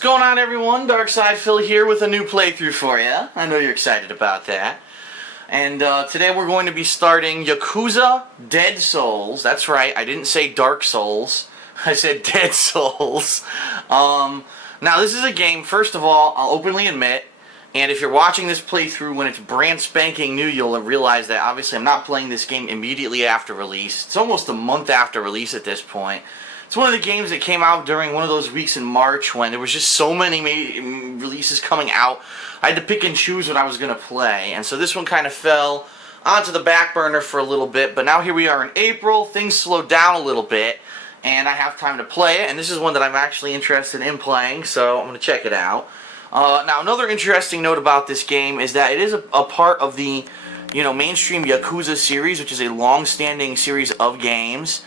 What's going on, everyone? Darkside Phil here with a new playthrough for you. I know you're excited about that. And today we're going to be starting Yakuza Dead Souls. That's right, I didn't say Dark Souls. I said Dead Souls. Now this is a game, first of all, I'll openly admit, and if you're watching this playthrough when it's brand spanking new, you'll realize that obviously I'm not playing this game immediately after release. It's almost a month after release at this point. It's one of the games that came out during one of those weeks in March when there was just so many releases coming out. I had to pick and choose what I was going to play, and so this one kind of fell onto the back burner for a little bit, but now here we are in April, things slowed down a little bit, and I have time to play it, and this is one that I'm actually interested in playing, so I'm going to check it out. Now, another interesting note about this game is that it is a part of the, mainstream Yakuza series, which is a long-standing series of games.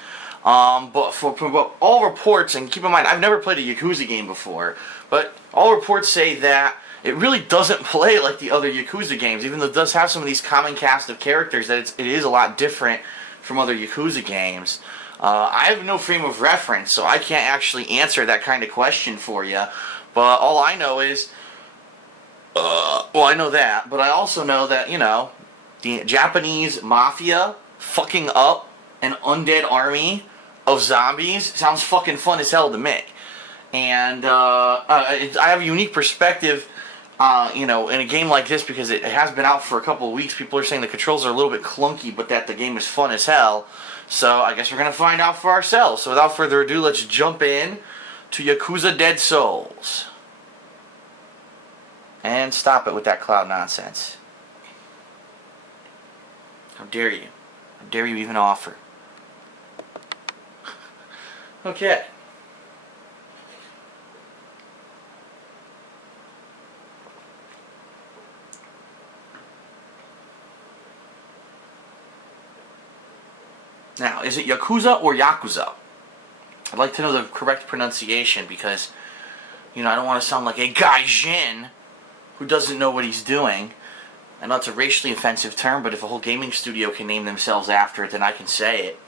But for all reports, and keep in mind, I've never played a Yakuza game before, but all reports say that it really doesn't play like the other Yakuza games, even though it does have some of these common cast of characters, that it is a lot different from other Yakuza games. I have no frame of reference, so I can't actually answer that kind of question for you, but all I know is, well, I know that, but I also know that, the Japanese mafia fucking up an undead army of zombies sounds fucking fun as hell to me. And I have a unique perspective, in a game like this because it has been out for a couple of weeks. People are saying the controls are a little bit clunky, but that the game is fun as hell. So I guess we're going to find out for ourselves. So without further ado, let's jump in to Yakuza Dead Souls. And stop it with that cloud nonsense. How dare you? How dare you even offer? Okay. Now, is it Yakuza or Yakuza? I'd like to know the correct pronunciation because, I don't want to sound like a gaijin who doesn't know what he's doing. I know it's a racially offensive term, but if a whole gaming studio can name themselves after it, then I can say it.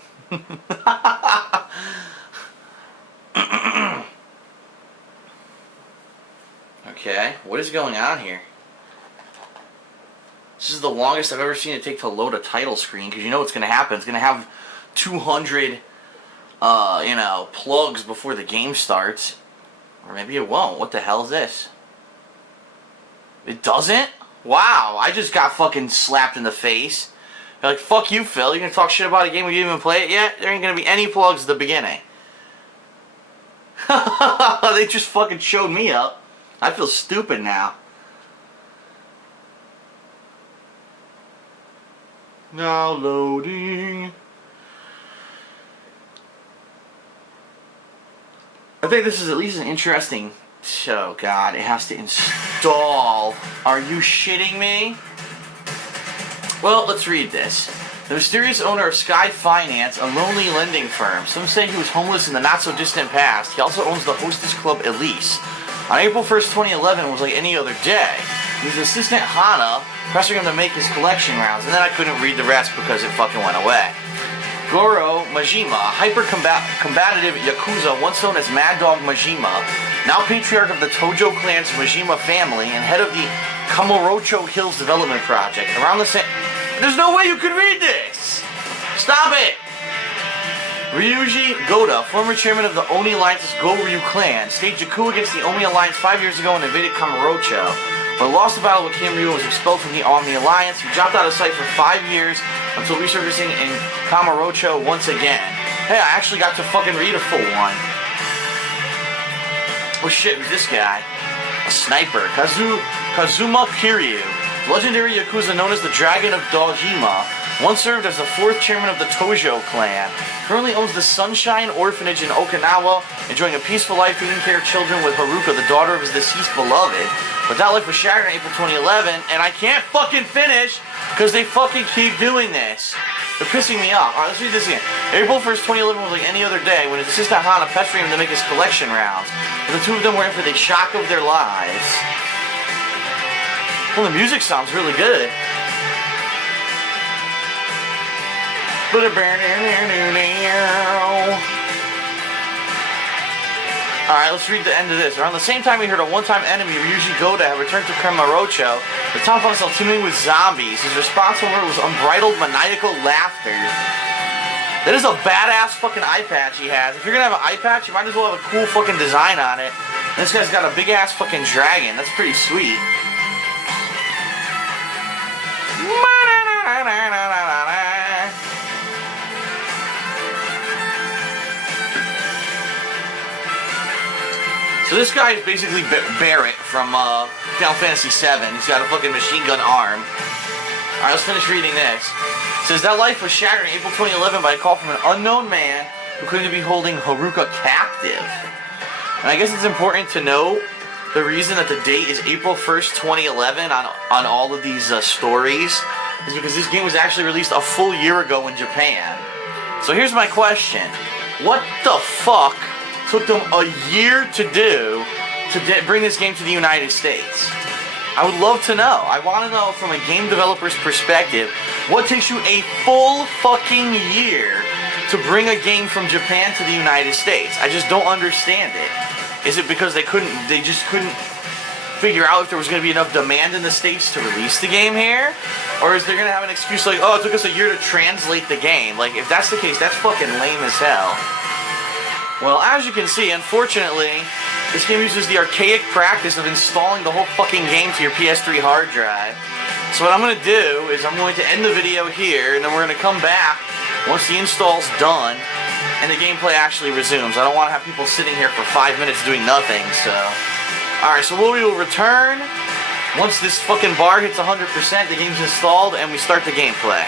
Okay, what is going on here? This is the longest I've ever seen it take to load a title screen, because you know what's going to happen. It's going to have 200, plugs before the game starts. Or maybe it won't. What the hell is this? It doesn't? Wow, I just got fucking slapped in the face. You're like, fuck you, Phil. You're going to talk shit about a game we didn't even play it yet? There ain't going to be any plugs at the beginning. They just fucking showed me up. I feel stupid now. Now loading. I think this is at least an interesting show. God, it has to install. Are you shitting me? Well, let's read this. The mysterious owner of Sky Finance, a lonely lending firm. Some say he was homeless in the not-so-distant past. He also owns the Hostess Club Elise. On April 1st, 2011 was like any other day. His assistant Hana pressing him to make his collection rounds, and then I couldn't read the rest because it fucking went away. Goro Majima, a hyper-combative Yakuza once known as Mad Dog Majima, now patriarch of the Tojo clan's Majima family and head of the Kamurocho Hills Development Project. Around the same... There's no way you could read this! Stop it! Ryuji Goda, former chairman of the Oni Alliance's Go-Ryu clan, staged a coup against the Oni Alliance 5 years ago and invaded Kamurocho. But lost the battle with Kim Ryu and was expelled from the Oni Alliance. He dropped out of sight for 5 years until resurfacing in Kamurocho once again. Hey, I actually got to fucking read a full one. Oh shit, who's this guy? A sniper. Kazuma Kiryu, legendary Yakuza known as the Dragon of Dojima, once served as the 4th chairman of the Tojo clan. Currently owns the Sunshine Orphanage in Okinawa, enjoying a peaceful life taking care of children with Haruka, the daughter of his deceased beloved. But that life was shattered in April 2011, and I can't fucking finish because they fucking keep doing this. They're pissing me off. Alright, let's read this again. April 1st, 2011 was like any other day when his assistant Hana pestered him to make his collection rounds. And the two of them were in for the shock of their lives. Well, the music sounds really good. Alright, let's read the end of this. Around the same time we heard a one-time enemy, Ryuji Goda, had returned to Kamurocho. The town found itself teeming with zombies. His response to it was unbridled, maniacal laughter. That is a badass fucking eye patch he has. If you're gonna have an eye patch, you might as well have a cool fucking design on it. And this guy's got a big-ass fucking dragon. That's pretty sweet. So this guy is basically Barrett from Final Fantasy VII. He's got a fucking machine gun arm. Alright, let's finish reading this. It says that life was shattered in April 2011 by a call from an unknown man who claimed to be holding Haruka captive. And I guess it's important to note the reason that the date is April 1st, 2011 on all of these stories is because this game was actually released a full year ago in Japan. So here's my question. What the fuck took them a year to do to bring this game to the United States? I would love to know. I want to know from a game developer's perspective, what takes you a full fucking year to bring a game from Japan to the United States? I just don't understand it. Is it because they just couldn't figure out if there was going to be enough demand in the States to release the game here? Or is there going to have an excuse like, oh, it took us a year to translate the game? Like, if that's the case, that's fucking lame as hell. Well, as you can see, unfortunately, this game uses the archaic practice of installing the whole fucking game to your PS3 hard drive. So what I'm going to do is I'm going to end the video here, and then we're going to come back once the install's done, and the gameplay actually resumes. I don't want to have people sitting here for 5 minutes doing nothing, so... Alright, so we will return once this fucking bar hits 100%, the game's installed, and we start the gameplay.